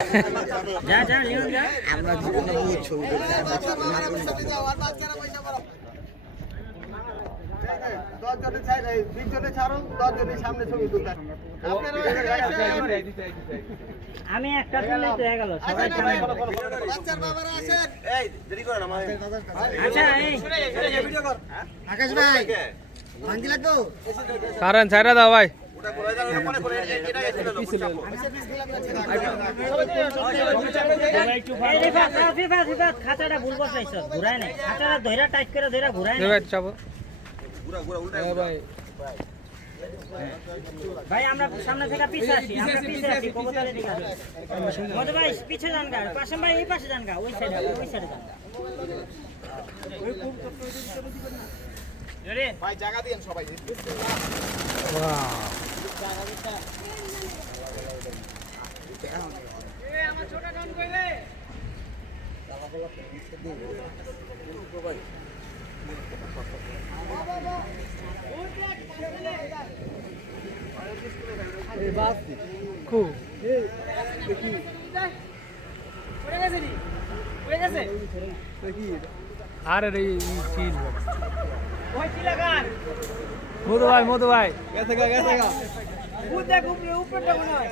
যা যা নিয়ে যা আমরা জীবনে বহুত ছবি আমরা দশ জনে ছাড় বিশ জনে ছাড়ো দশ জনের সামনে ছবি তুলতে আমি একটা তুললেই তো হয়ে গেল সবাই বাচ্চার বাবারা আসেন আচ্ছা এই আকাশ ভাই ভাঙ্গি লাগবো কারণ ছাইরা দাও ভাই খাঁচাটা ভুল বসাইছ ঘুরাই নাই খাঁচাটা ধইরা টাইট করে ঘুরাই নাই ভাই ভাই। ভাই আমরা সামনে থেকে পিছে আসি আমরা পিছে আসি কবুতরের দিকে। আসি মধু ভাই পিছে যান গা পাশে ভাই এই পাশে যান গা ওই সাইডে ওই সাইডে যান। ভাই জায়গা দিয়েন সবাই। খুব আরে রে চিল। মধু ভাই মধু ভাই। গেছে গা গেছে গা। উপরে উপরে উপরে মনে হয়